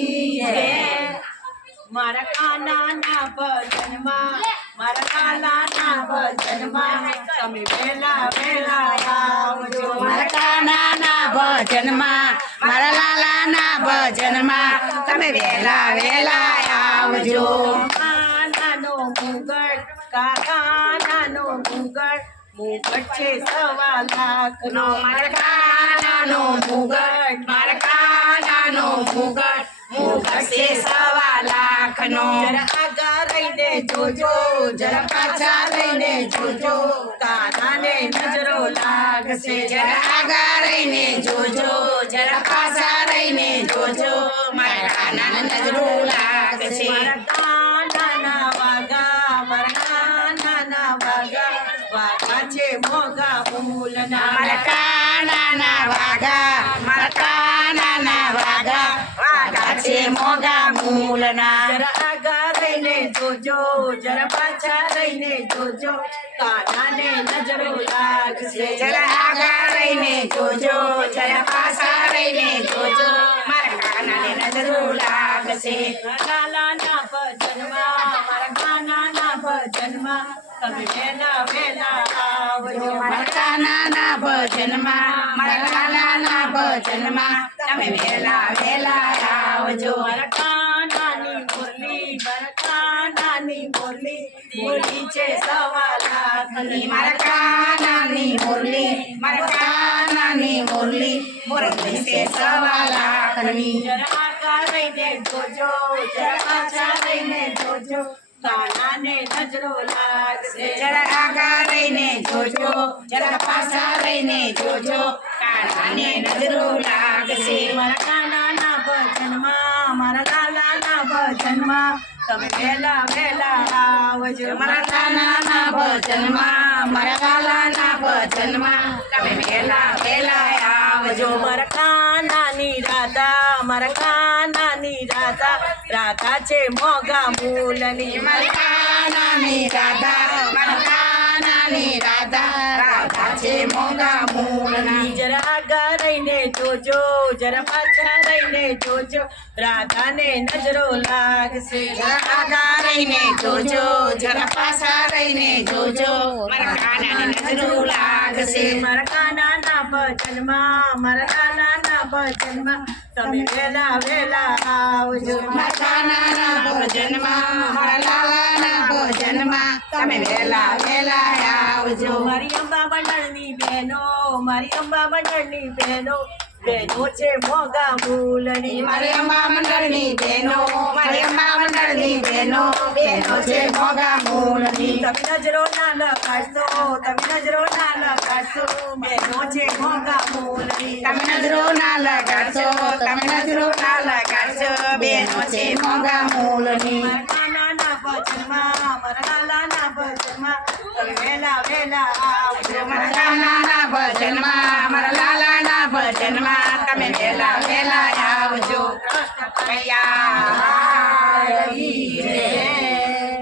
કી જય મારા કાનાના ભજનમાં, મારા કાનાના ભજનમાં તમે વહેલા વેલા આવજો. મારા ભજનમાં ભજનમાં તમે વહેલા વહેલા આવજો. કાનાનો મુગટ, કાકાનાનો મુગટ મુગટ છે સવા લાખનો. મારા કાનાનો છે સવા લાખ નો આગા રહીને જોજો જરા પાછા રહીને જોજો. કાનાને નજરો લાગશે. જરા આગા રહીને જોજો જરા પાછા રહીને જોજો. મારા કાનાને નજરો લાગશે. મારા વાગા મારા કાનાના વાગા. વાગા છે મોગા ફૂલના. મારા કાનાના વાગા મારા મોગા મૂલના જરા આગા રહીને જોજો જરા પાછા રહીને જોજો કાનાને નજરો લાગશે જરા આગા રહીને જોજો જરા પાછા રહીને જોજો મારા કાનાને નજરો લાગશે લાલાના ભજનમાં મારા કાનાના ભજનમાં તમે વહેલા વહેલા આવજો મારા કાનાના ભજનમાં મારા કાનાના ભજનમાં તમે વહેલા વહેલા આવજો મારા કાનાની મુરલી મારા કાનાની મુરલી મુરલી છે સવા લાખની મારા કાનાની મુરલી મારા કાનાની મુરલી મુરલી છે સવા લાખની જરા રહીને જોજો જરા પાછા રહીને જોજો કાનાને નજરો લાગશે. જરા આગા રહીને જોજો જરા પાછા રહીને જોજો કાનાને નજરો લાગશે. મારા ભજનમાં મારા લાલાના ભજનમાં, તમે વહેલા વહેલા આવજો. મારા લાલાના ભજનમાં મારા લાલાના ભજનમાં, તમે વહેલા વહેલા આવજો. મારા કાનાની રાધા મારા કાનાની રાધા રાધા છે મોગા મૂલની. મારા કાનાની રાધા મારા કાનાની રાધા રાધા છે મોગા જોજો, જરા પાછા રહીને જોજો. રાધાને નજરો લાગશે. રાધા રહીને જોજો, જરા પાછા રહીને જોજો. મારા કાનાની નજરો લાગશે. મારા કાનાના ભજનમાં, મારા કાનાના ભજનમાં તમે વેલા વેલા આવજો. મારા કાનાના ભજનમાં, મારા લાલાના ભજનમાં તમે વેલા વેલા આવજો. મારી અંબા મંડળની બહેનો, મારી અંબા મંડળની બહેનો બહેનો છે મોગા મૂલની મારી અંબા મંડળની બહેનો મારી અંબા મંડળની બહેનો બહેનો છે મોગા મૂળની તમે નજરો ના લગાડશો તમે નજરો ના લગાડશો બહેનો છે મોગા મૂલની તમે નજરો ના લગાડશો તમે નજરો ના લગાડશો બહેનો છે મોગા મૂળની મારા કાનાના ભજનમાં મારા તમે વહેલા વહેલા આવજો કયા